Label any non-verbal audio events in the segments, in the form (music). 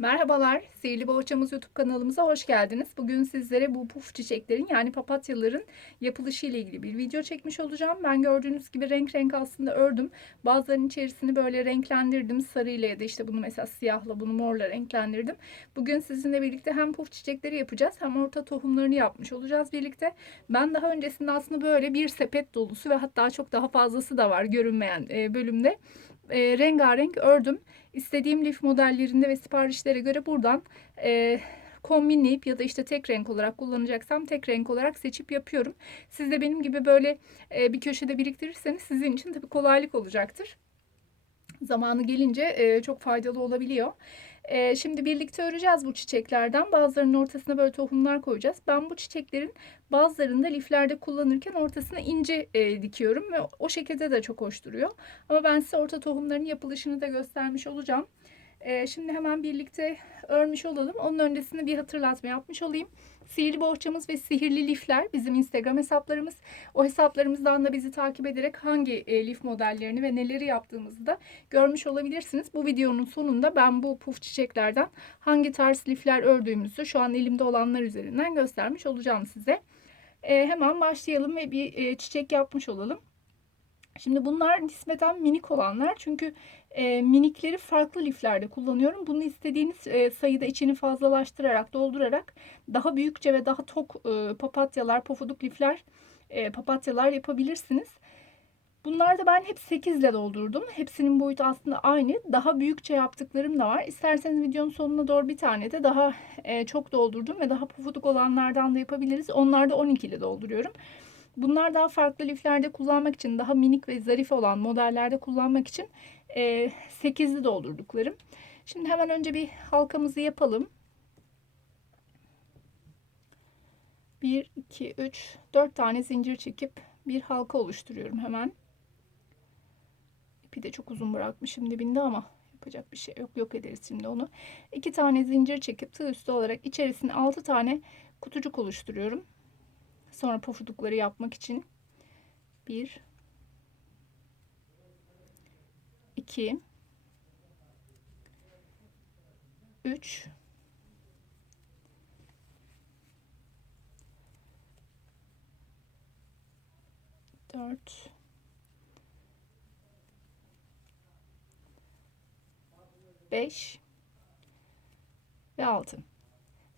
Merhabalar, Sihirli Boğaçamız YouTube kanalımıza hoş geldiniz. Bugün sizlere bu puf çiçeklerin yani papatyaların yapılışı ile ilgili bir video çekmiş olacağım. Ben gördüğünüz gibi renk renk aslında ördüm. Bazılarının içerisini böyle renklendirdim. Sarıyla ya da işte bunu mesela siyahla bunu morla renklendirdim. Bugün sizinle birlikte hem puf çiçekleri yapacağız hem orta tohumlarını yapmış olacağız birlikte. Ben daha öncesinde aslında böyle bir sepet dolusu ve hatta çok daha fazlası da var görünmeyen e, bölümde e, rengarenk ördüm. İstediğim lif modellerinde ve siparişlere göre buradan e, kombinleyip ya da işte tek renk olarak kullanacaksam tek renk olarak seçip yapıyorum. Siz de benim gibi böyle e, bir köşede biriktirirseniz sizin için tabii kolaylık olacaktır. Zamanı gelince e, çok faydalı olabiliyor. E, şimdi birlikte öreceğiz bu çiçeklerden. Bazılarının ortasına böyle tohumlar koyacağız. Ben bu çiçeklerin bazılarında liflerde kullanırken ortasına ince e, dikiyorum ve o şekilde de çok hoş duruyor. Ama ben size orta tohumların yapılışını da göstermiş olacağım. E, şimdi hemen birlikte örmüş olalım. Onun öncesinde bir hatırlatma yapmış olayım. Sihirli Bohçamız ve Sihirli Lifler bizim Instagram hesaplarımız. O hesaplarımızdan da bizi takip ederek hangi e, lif modellerini ve neleri yaptığımızı da görmüş olabilirsiniz. Bu videonun sonunda ben bu puf çiçeklerden hangi tarz lifler ördüğümüzü şu an elimde olanlar üzerinden göstermiş olacağım size. E, hemen başlayalım ve bir e, çiçek yapmış olalım. Şimdi bunlar nispeten minik olanlar çünkü e, minikleri farklı liflerde kullanıyorum. Bunu istediğiniz e, sayıda içini fazlalaştırarak, doldurarak daha büyükçe ve daha tok e, papatyalar, pofuduk lifler, e, papatyalar yapabilirsiniz. Bunlar da ben hep 8 ile doldurdum. Hepsinin boyutu aslında aynı. Daha büyükçe yaptıklarım da var. İsterseniz videonun sonuna doğru bir tane de daha e, çok doldurdum ve daha pofuduk olanlardan da yapabiliriz. Onları da 12 ile dolduruyorum. Bunlar daha farklı liflerde kullanmak için, daha minik ve zarif olan modellerde kullanmak için e, 8'li doldurduklarım. Şimdi hemen önce bir halkamızı yapalım. 1, 2, 3, 4 tane zincir çekip bir halka oluşturuyorum hemen. İpi de çok uzun bırakmışım dibinde ama yapacak bir şey yok. Yok ederiz şimdi onu. 2 tane zincir çekip tığ üstü olarak içerisine 6 tane kutucuk oluşturuyorum. Sonra pofudukları yapmak için 1 2 3 4 5 ve 6.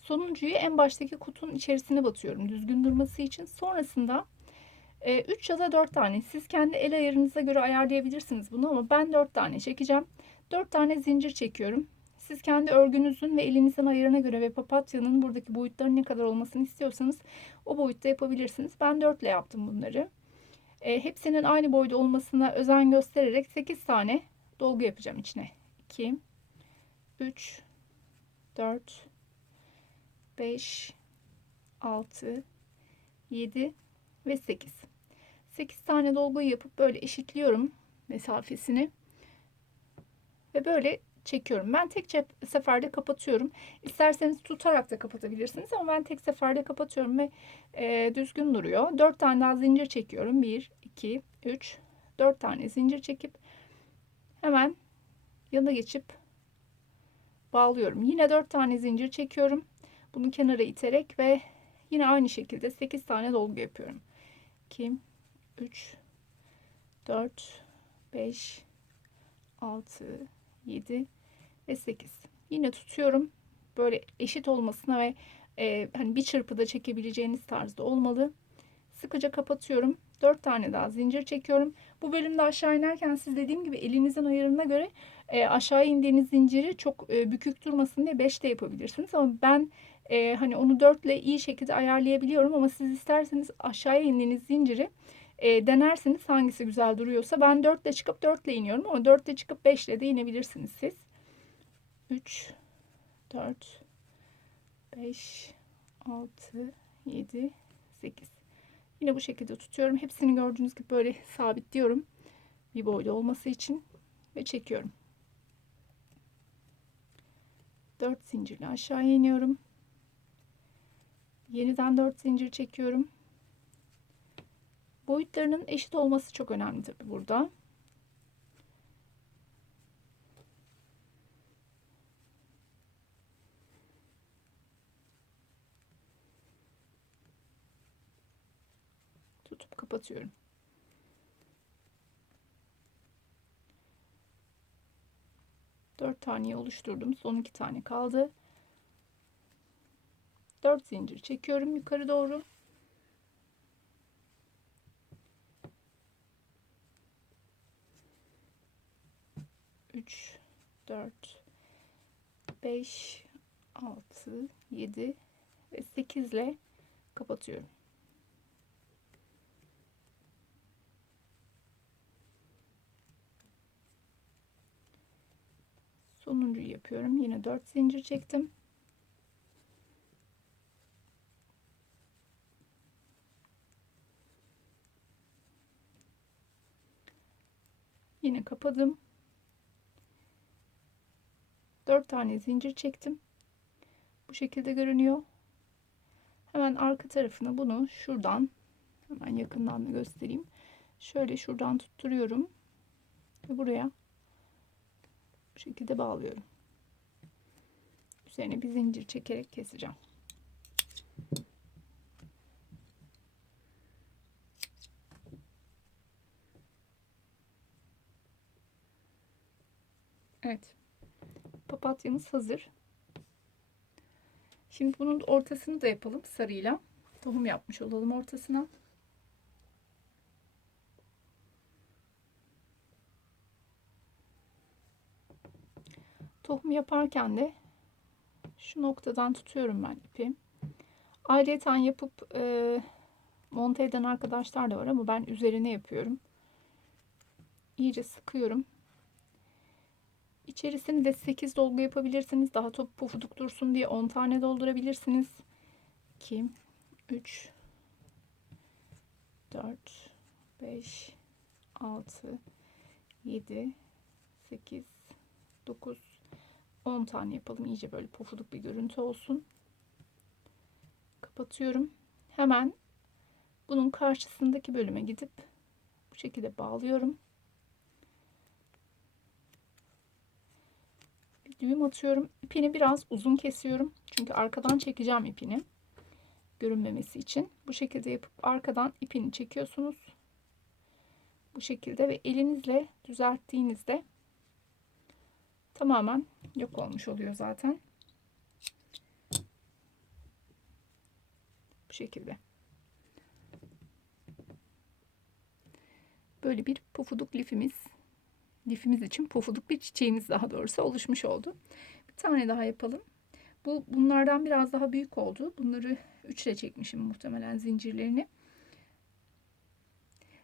Sonuncuyu en baştaki kutunun içerisine batıyorum düzgün durması için. Sonrasında 3 e, ya da 4 tane siz kendi el ayarınıza göre ayarlayabilirsiniz bunu ama ben 4 tane çekeceğim. 4 tane zincir çekiyorum. Siz kendi örgünüzün ve elinizin ayarına göre ve papatyanın buradaki boyutların ne kadar olmasını istiyorsanız o boyutta yapabilirsiniz. Ben 4 ile yaptım bunları. E, hepsinin aynı boyda olmasına özen göstererek 8 tane dolgu yapacağım içine. 2 3 4 5 6 7 ve 8. 8 tane dolgu yapıp böyle eşitliyorum mesafesini. Ve böyle çekiyorum. Ben tek seferde kapatıyorum. İsterseniz tutarak da kapatabilirsiniz ama ben tek seferde kapatıyorum ve e, düzgün duruyor. 4 tane daha zincir çekiyorum. 1, 2, 3, 4 tane zincir çekip hemen yana geçip bağlıyorum. Yine 4 tane zincir çekiyorum. Bunu kenara iterek ve yine aynı şekilde 8 tane dolgu yapıyorum. 2, 3, 4, 5, 6, 7 ve 8. Yine tutuyorum. Böyle eşit olmasına ve e, hani bir çırpıda çekebileceğiniz tarzda olmalı. Sıkıca kapatıyorum. 4 tane daha zincir çekiyorum. Bu bölümde aşağı inerken siz dediğim gibi elinizin ayarına göre e, aşağı indiğiniz zinciri çok e, bükük durmasın diye 5 de yapabilirsiniz. Ama ben e, hani onu 4 ile iyi şekilde ayarlayabiliyorum ama siz isterseniz aşağıya indiğiniz zinciri e, denerseniz hangisi güzel duruyorsa ben 4 ile çıkıp 4 ile iniyorum ama 4 ile çıkıp 5 ile de inebilirsiniz siz. 3 4 5 6 7 8 Yine bu şekilde tutuyorum. Hepsini gördüğünüz gibi böyle sabitliyorum. Bir boyda olması için ve çekiyorum. 4 zincirle aşağıya iniyorum. Yeniden 4 zincir çekiyorum. Boyutlarının eşit olması çok önemli tabi burada. Tutup kapatıyorum. Dört tane oluşturdum. Son iki tane kaldı. Dört zincir çekiyorum yukarı doğru. Üç, dört, beş, altı, yedi ve sekiz ile kapatıyorum. Sonuncuyu yapıyorum. Yine 4 zincir çektim. Yine kapadım. 4 tane zincir çektim. Bu şekilde görünüyor. Hemen arka tarafına bunu şuradan hemen yakından da göstereyim. Şöyle şuradan tutturuyorum. Ve buraya bu şekilde bağlıyorum. Üzerine bir zincir çekerek keseceğim. Evet. Papatyamız hazır. Şimdi bunun ortasını da yapalım sarıyla. Tohum yapmış olalım ortasına. Tohum yaparken de şu noktadan tutuyorum ben ipi. Ayrıyeten yapıp e, monte eden arkadaşlar da var ama ben üzerine yapıyorum. İyice sıkıyorum. İçerisini de 8 dolgu yapabilirsiniz. Daha top pufuduk dursun diye 10 tane doldurabilirsiniz. 2 3 4 5 6 7 8 9 10 tane yapalım. İyice böyle pofuduk bir görüntü olsun. Kapatıyorum. Hemen bunun karşısındaki bölüme gidip bu şekilde bağlıyorum. Düğüm atıyorum. İpini biraz uzun kesiyorum. Çünkü arkadan çekeceğim ipini. Görünmemesi için. Bu şekilde yapıp arkadan ipini çekiyorsunuz. Bu şekilde ve elinizle düzelttiğinizde tamamen yok olmuş oluyor zaten. Bu şekilde. Böyle bir pofuduk lifimiz, lifimiz için pofuduk bir çiçeğimiz daha doğrusu oluşmuş oldu. Bir tane daha yapalım. Bu bunlardan biraz daha büyük oldu. Bunları 3 ile çekmişim muhtemelen zincirlerini.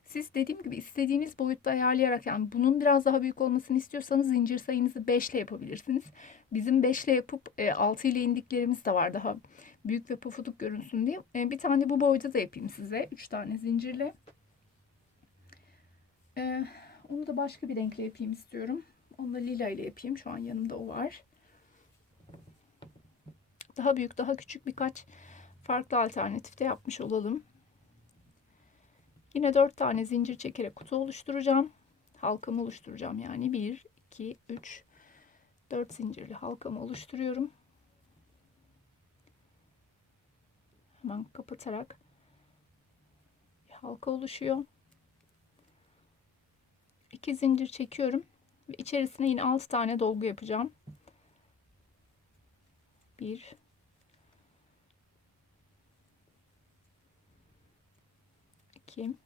Siz dediğim gibi istediğiniz boyutta ayarlayarak yani bunun biraz daha büyük olmasını istiyorsanız zincir sayınızı 5 ile yapabilirsiniz. Bizim 5 ile yapıp 6 ile indiklerimiz de var daha büyük ve pofuduk görünsün diye. E, bir tane bu boyda da yapayım size. 3 tane zincirle. E, onu da başka bir renkle yapayım istiyorum. Onu da lila ile yapayım. Şu an yanımda o var. Daha büyük, daha küçük birkaç farklı alternatifte yapmış olalım. Yine 4 tane zincir çekerek kutu oluşturacağım. Halkamı oluşturacağım yani 1, 2, 3, 4 zincirli halkamı oluşturuyorum. Hemen kapatarak halka oluşuyor. 2 zincir çekiyorum ve içerisine yine 6 tane dolgu yapacağım. 1 2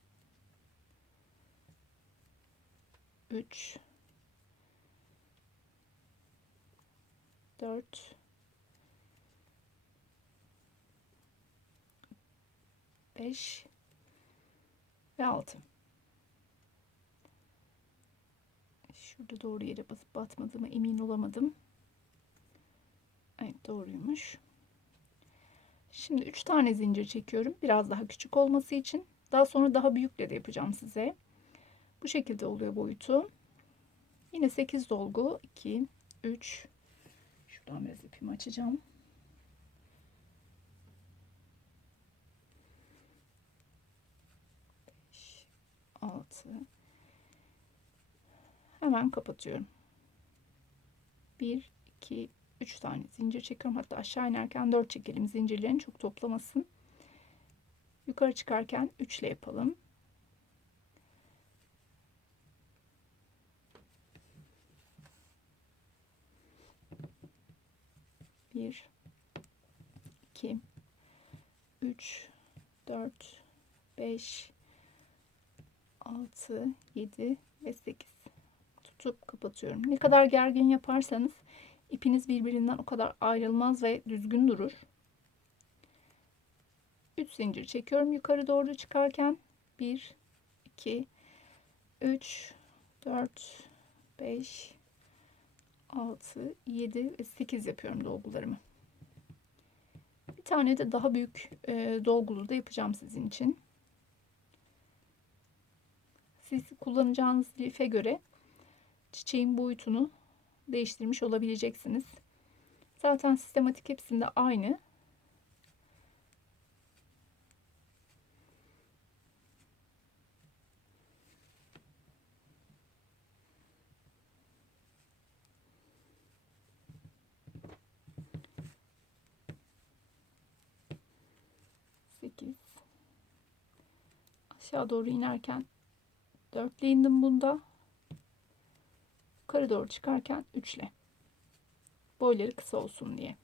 3 4 5 ve 6 şurada doğru yere basıp batmadığıma emin olamadım Evet doğruymuş şimdi 3 tane zincir çekiyorum biraz daha küçük olması için daha sonra daha büyükle de yapacağım size. Bu şekilde oluyor boyutu. Yine 8 dolgu. 2, 3. Şuradan biraz ipimi açacağım. Beş, altı. Hemen kapatıyorum. 1, 2, 3 tane zincir çekiyorum. Hatta aşağı inerken 4 çekelim. Zincirlerin çok toplamasın. Yukarı çıkarken 3 ile yapalım. Bir, iki, üç, dört, beş, altı, yedi ve sekiz tutup kapatıyorum. Ne kadar gergin yaparsanız ipiniz birbirinden o kadar ayrılmaz ve düzgün durur. 3 zincir çekiyorum yukarı doğru çıkarken 1 2 3 4 5 6 7 ve 8 yapıyorum dolgularımı. Bir tane de daha büyük e, dolgulu da yapacağım sizin için. Siz kullanacağınız life göre çiçeğin boyutunu değiştirmiş olabileceksiniz. Zaten sistematik hepsinde aynı. Sekiz. Aşağı doğru inerken dörtle indim bunda. Yukarı doğru çıkarken üçle. Boyları kısa olsun diye.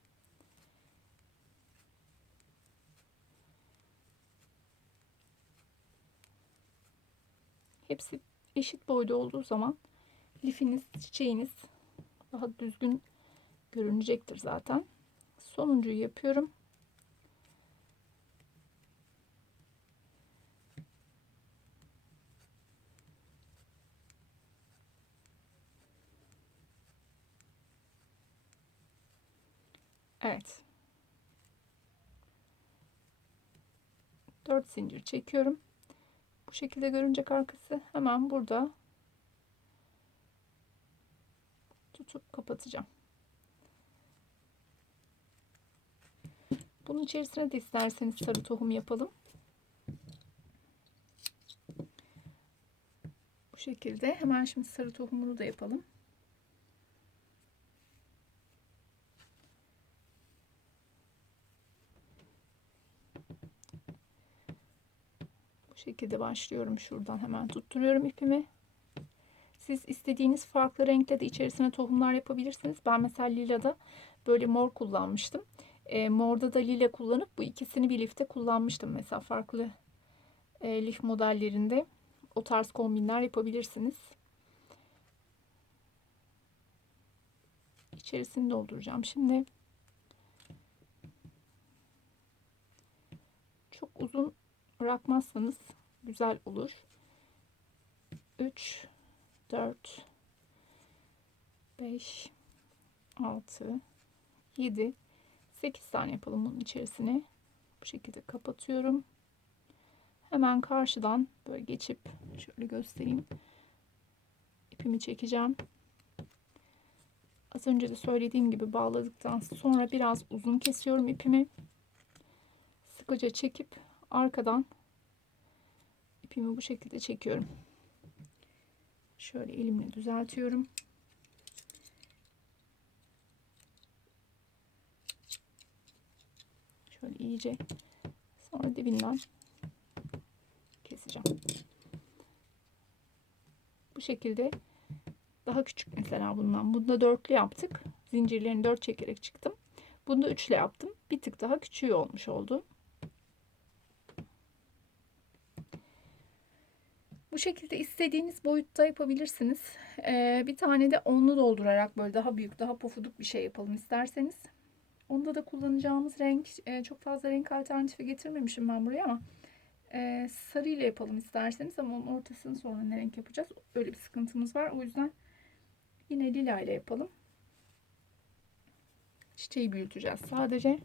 Hepsi eşit boyda olduğu zaman lifiniz, çiçeğiniz daha düzgün görünecektir zaten. Sonuncuyu yapıyorum. Evet. 4 zincir çekiyorum. Bu şekilde görünecek arkası. Hemen burada tutup kapatacağım. Bunun içerisine de isterseniz sarı tohum yapalım. Bu şekilde. Hemen şimdi sarı tohumunu da yapalım. Şekilde başlıyorum şuradan hemen tutturuyorum ipimi. Siz istediğiniz farklı renkte de içerisine tohumlar yapabilirsiniz. Ben mesela lilada böyle mor kullanmıştım. E, morda da lila kullanıp bu ikisini bir lifte kullanmıştım. Mesela farklı e, lif modellerinde o tarz kombinler yapabilirsiniz. İçerisini dolduracağım. Şimdi çok uzun bırakmazsanız güzel olur. 3 4 5 6 7 8 tane yapalım bunun içerisine. Bu şekilde kapatıyorum. Hemen karşıdan böyle geçip şöyle göstereyim. İpimi çekeceğim. Az önce de söylediğim gibi bağladıktan sonra biraz uzun kesiyorum ipimi. Sıkıca çekip arkadan ipimi bu şekilde çekiyorum. Şöyle elimle düzeltiyorum. Şöyle iyice sonra dibinden keseceğim. Bu şekilde daha küçük mesela bundan. Bunda dörtlü yaptık. Zincirlerini dört çekerek çıktım. Bunda üçle yaptım. Bir tık daha küçüğü olmuş oldu. Bu şekilde istediğiniz boyutta yapabilirsiniz. Ee, bir tane de onlu doldurarak böyle daha büyük, daha pofuduk bir şey yapalım isterseniz. Onda da kullanacağımız renk, e, çok fazla renk alternatifi getirmemişim ben buraya ama e, sarı ile yapalım isterseniz ama onun ortasını sonra ne renk yapacağız? Öyle bir sıkıntımız var. O yüzden yine lila ile yapalım. Çiçeği büyüteceğiz sadece.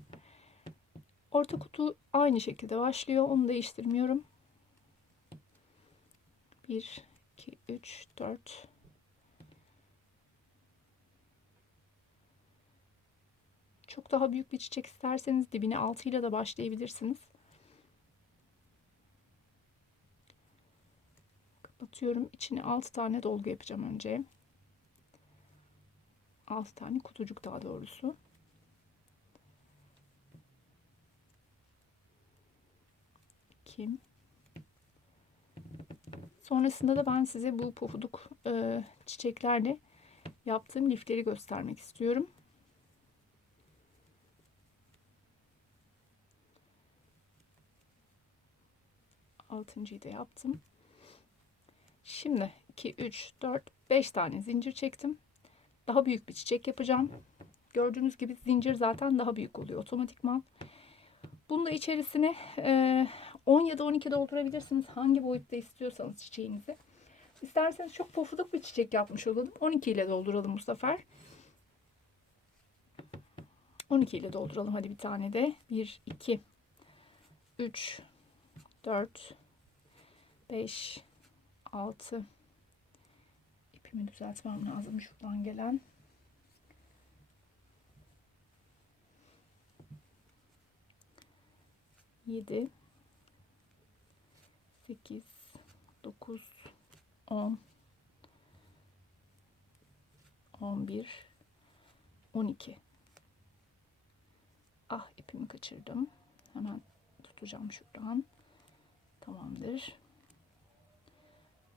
Orta kutu aynı şekilde başlıyor. Onu değiştirmiyorum. 1, 2, 3, 4. Çok daha büyük bir çiçek isterseniz dibine 6 ile de başlayabilirsiniz. Kapatıyorum. İçine 6 tane dolgu yapacağım önce. 6 tane kutucuk daha doğrusu. Kim? Sonrasında da ben size bu pofuduk e, çiçeklerle yaptığım lifleri göstermek istiyorum. Altıncıyı da yaptım. Şimdi 2, 3, 4, 5 tane zincir çektim. Daha büyük bir çiçek yapacağım. Gördüğünüz gibi zincir zaten daha büyük oluyor otomatikman. Bunu da içerisine e, 10 ya da 12 doldurabilirsiniz. Hangi boyutta istiyorsanız çiçeğinizi. İsterseniz çok pofuduk bir çiçek yapmış olalım. 12 ile dolduralım bu sefer. 12 ile dolduralım hadi bir tane de. 1, 2, 3, 4, 5, 6. İpimi düzeltmem lazım şuradan gelen. Yedi, sekiz, dokuz, on, on bir, on iki. Ah ipimi kaçırdım. Hemen tutacağım şuradan. Tamamdır.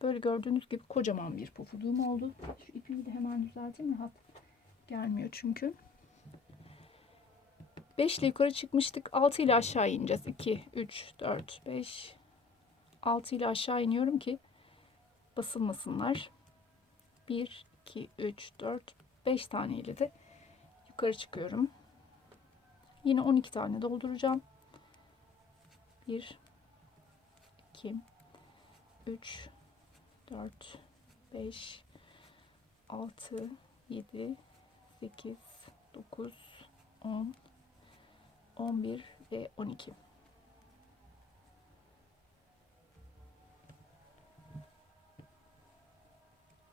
Böyle gördüğünüz gibi kocaman bir pofuduğum oldu. Şu ipimi de hemen düzelteyim rahat gelmiyor çünkü. 5 ile yukarı çıkmıştık. 6 ile aşağı ineceğiz. 2, 3, 4, 5, 6 ile aşağı iniyorum ki basılmasınlar. 1, 2, 3, 4, 5 tane ile de yukarı çıkıyorum. Yine 12 tane dolduracağım. 1, 2, 3, 4, 5, 6, 7, 8, 9, 10, 11 ve 12.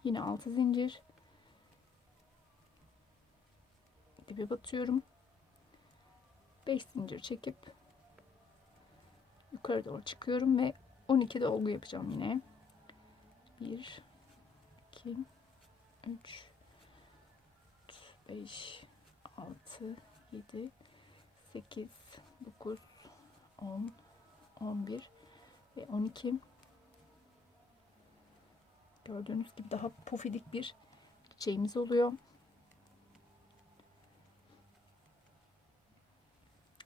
Yine 6 zincir. Dibe batıyorum. 5 zincir çekip yukarı doğru çıkıyorum ve 12 dolgu yapacağım yine. 1 2 3 5 6 7 8 9 10 11 ve 12 gördüğünüz gibi daha pufidik bir çiçeğimiz oluyor.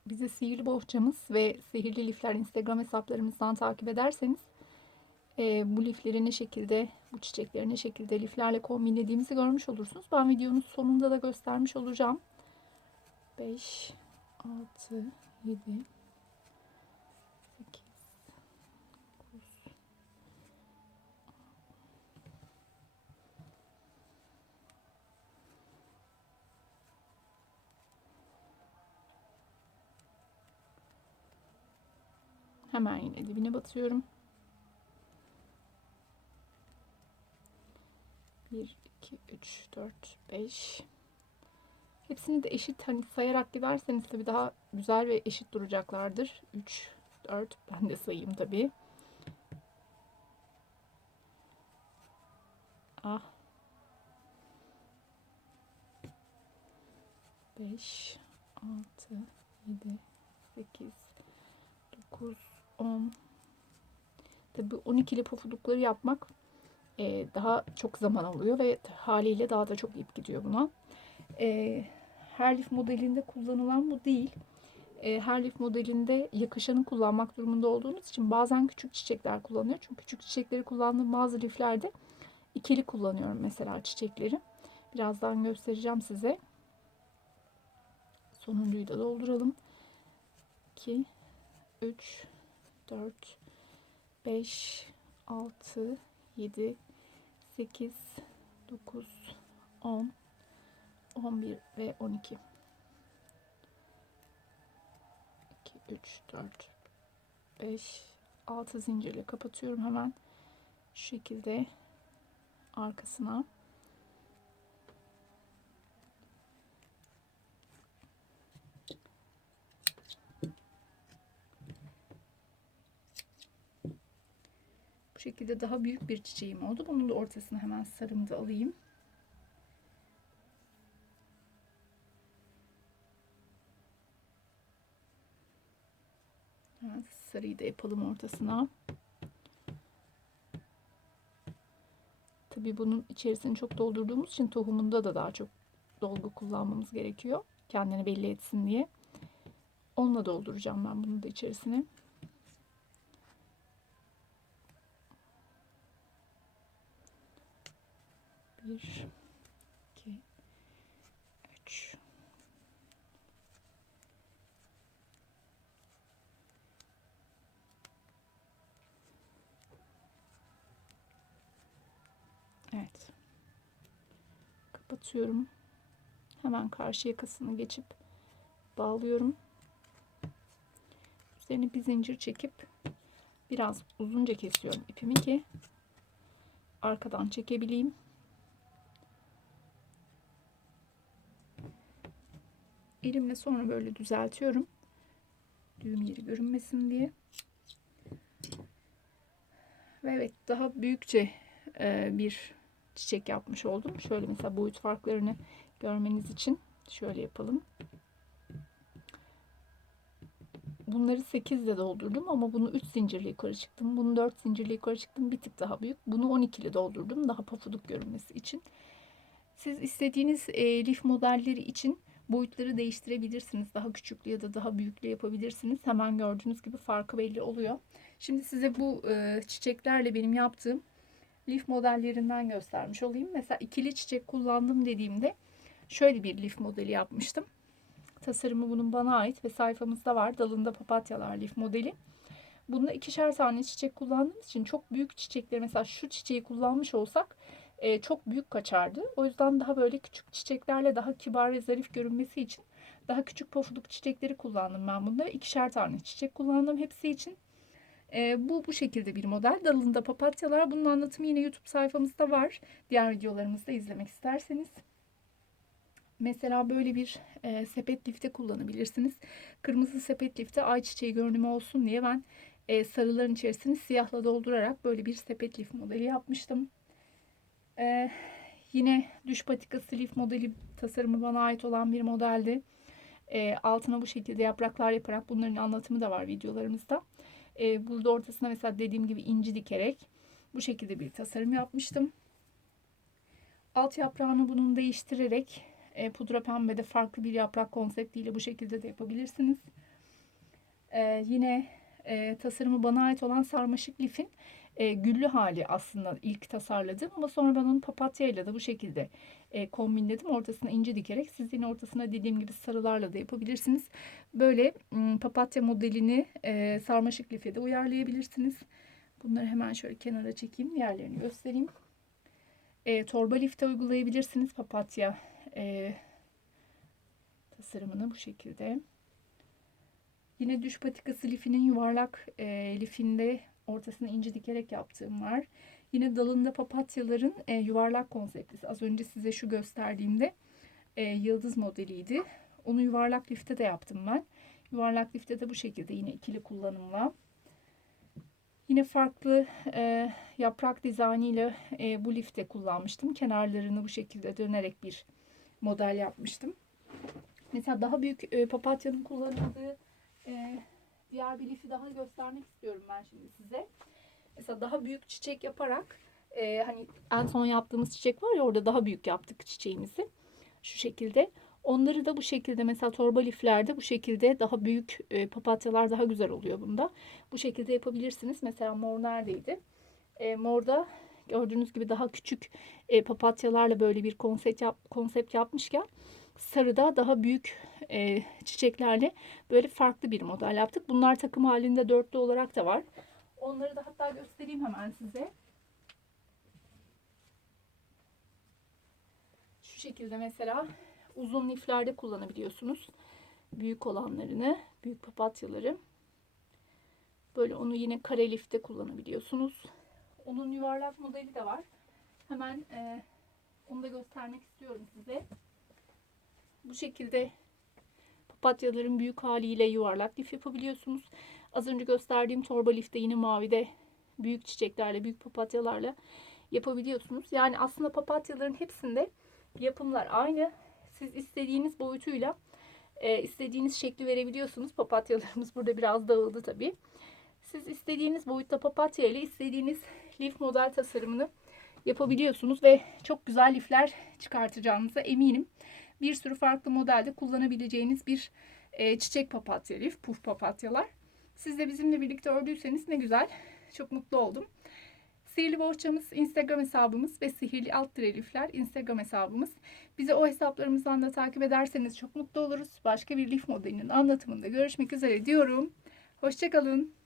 Bizi Sihirli Bohçamız ve Sihirli Lifler Instagram hesaplarımızdan takip ederseniz e, bu lifleri ne şekilde, bu çiçekleri ne şekilde liflerle kombinlediğimizi görmüş olursunuz. Ben videonun sonunda da göstermiş olacağım. 5, 6, 7, 8, 9, Hemen yine dibine batıyorum. 1, 2, 3, 4, 5. Hepsini de eşit hani sayarak giderseniz tabii daha güzel ve eşit duracaklardır. 3, 4. Ben de sayayım tabii. Ah. 5, 6, 7, 8, 9, 10. Tabii 12'li pofudukları yapmak e, daha çok zaman alıyor ve haliyle daha da çok ip gidiyor buna. E, her lif modelinde kullanılan bu değil. E, her lif modelinde yakışanı kullanmak durumunda olduğunuz için bazen küçük çiçekler kullanıyor. Çünkü küçük çiçekleri kullandığım bazı liflerde ikili kullanıyorum mesela çiçekleri. Birazdan göstereceğim size. Sonuncuyu da dolduralım. 2, 3, 4, 5, 6, 7, 8, 9, 10, 11 ve 12. 2, 3, 4, 5, 6 zincirle kapatıyorum hemen. Şu şekilde arkasına. Şekilde daha büyük bir çiçeğim oldu. Bunun da ortasına hemen sarımı da alayım. Hemen sarıyı da yapalım ortasına. Tabii bunun içerisini çok doldurduğumuz için tohumunda da daha çok dolgu kullanmamız gerekiyor. Kendini belli etsin diye. Onunla dolduracağım ben bunu da içerisine. Bir, iki, üç. Evet. Kapatıyorum. Hemen karşı yakasını geçip bağlıyorum. Üzerine bir zincir çekip biraz uzunca kesiyorum ipimi ki arkadan çekebileyim. Elimle sonra böyle düzeltiyorum. Düğüm yeri görünmesin diye. Ve evet daha büyükçe e, bir çiçek yapmış oldum. Şöyle mesela boyut farklarını görmeniz için şöyle yapalım. Bunları 8 ile doldurdum ama bunu 3 zincirle yukarı çıktım. Bunu 4 zincirle yukarı çıktım. Bir tık daha büyük. Bunu 12 ile doldurdum. Daha pafuduk görünmesi için. Siz istediğiniz e, lif modelleri için boyutları değiştirebilirsiniz. Daha küçüklü ya da daha büyüklü yapabilirsiniz. Hemen gördüğünüz gibi farkı belli oluyor. Şimdi size bu e, çiçeklerle benim yaptığım lif modellerinden göstermiş olayım. Mesela ikili çiçek kullandım dediğimde şöyle bir lif modeli yapmıştım. Tasarımı bunun bana ait ve sayfamızda var. Dalında papatyalar lif modeli. Bunda ikişer tane çiçek kullandığımız için çok büyük çiçekleri mesela şu çiçeği kullanmış olsak e, çok büyük kaçardı. O yüzden daha böyle küçük çiçeklerle daha kibar ve zarif görünmesi için daha küçük pofuduk çiçekleri kullandım ben bunda. İkişer tane çiçek kullandım hepsi için. E, bu bu şekilde bir model. Dalında papatyalar. Bunun anlatımı yine YouTube sayfamızda var. Diğer videolarımızda izlemek isterseniz. Mesela böyle bir e, sepet lifte kullanabilirsiniz. Kırmızı sepet lifte ayçiçeği görünümü olsun diye ben e, sarıların içerisini siyahla doldurarak böyle bir sepet lif modeli yapmıştım. E, yine düş patikası lif modeli tasarımı bana ait olan bir modeldi. E, altına bu şekilde yapraklar yaparak bunların anlatımı da var videolarımızda. E, burada ortasına mesela dediğim gibi inci dikerek bu şekilde bir tasarım yapmıştım. Alt yaprağını bunun değiştirerek e, pudra pembede farklı bir yaprak konseptiyle bu şekilde de yapabilirsiniz. E, yine e, tasarımı bana ait olan sarmaşık lifin e, güllü hali aslında ilk tasarladım ama sonra ben onu papatya ile de bu şekilde e, kombinledim. Ortasına ince dikerek siz yine ortasına dediğim gibi sarılarla da yapabilirsiniz. Böyle m, papatya modelini e, sarmaşık life de uyarlayabilirsiniz. Bunları hemen şöyle kenara çekeyim. Diğerlerini göstereyim. E, torba lifte uygulayabilirsiniz papatya e, tasarımını bu şekilde. Yine düş patikası lifinin yuvarlak e, lifinde ortasına ince dikerek yaptığım var. Yine dalında papatyaların e, yuvarlak konsepti. Az önce size şu gösterdiğimde e, yıldız modeliydi. Onu yuvarlak lifte de yaptım ben. Yuvarlak lifte de bu şekilde yine ikili kullanımla. Yine farklı e, yaprak dizaynıyla e, bu lifte kullanmıştım. Kenarlarını bu şekilde dönerek bir model yapmıştım. Mesela daha büyük e, papatyanın kullanıldığı e, diğer bir lifi daha göstermek istiyorum ben şimdi size. Mesela daha büyük çiçek yaparak e, hani en son yaptığımız çiçek var ya orada daha büyük yaptık çiçeğimizi. Şu şekilde. Onları da bu şekilde mesela torba liflerde bu şekilde daha büyük e, papatyalar daha güzel oluyor bunda. Bu şekilde yapabilirsiniz. Mesela mor neredeydi? E, morda gördüğünüz gibi daha küçük e, papatyalarla böyle bir konsept, yap, konsept yapmışken sarıda daha büyük e, çiçeklerle böyle farklı bir model yaptık. Bunlar takım halinde dörtlü olarak da var. Onları da hatta göstereyim hemen size. Şu şekilde mesela uzun liflerde kullanabiliyorsunuz. Büyük olanlarını, büyük papatyaları. Böyle onu yine kare lifte kullanabiliyorsunuz. Onun yuvarlak modeli de var. Hemen e, onu da göstermek istiyorum size. Bu şekilde papatyaların büyük haliyle yuvarlak lif yapabiliyorsunuz. Az önce gösterdiğim torba lifte yine mavide büyük çiçeklerle, büyük papatyalarla yapabiliyorsunuz. Yani aslında papatyaların hepsinde yapımlar aynı. Siz istediğiniz boyutuyla e, istediğiniz şekli verebiliyorsunuz. Papatyalarımız (laughs) burada biraz dağıldı tabii. Siz istediğiniz boyutta papatya ile istediğiniz lif model tasarımını yapabiliyorsunuz ve çok güzel lifler çıkartacağınıza eminim. Bir sürü farklı modelde kullanabileceğiniz bir e, çiçek papatya lif, puf papatyalar. Siz de bizimle birlikte ördüyseniz ne güzel. Çok mutlu oldum. Sihirli Bohçamız Instagram hesabımız ve Sihirli Alt Lifler Instagram hesabımız. Bizi o hesaplarımızdan da takip ederseniz çok mutlu oluruz. Başka bir lif modelinin anlatımında görüşmek üzere diyorum. Hoşçakalın.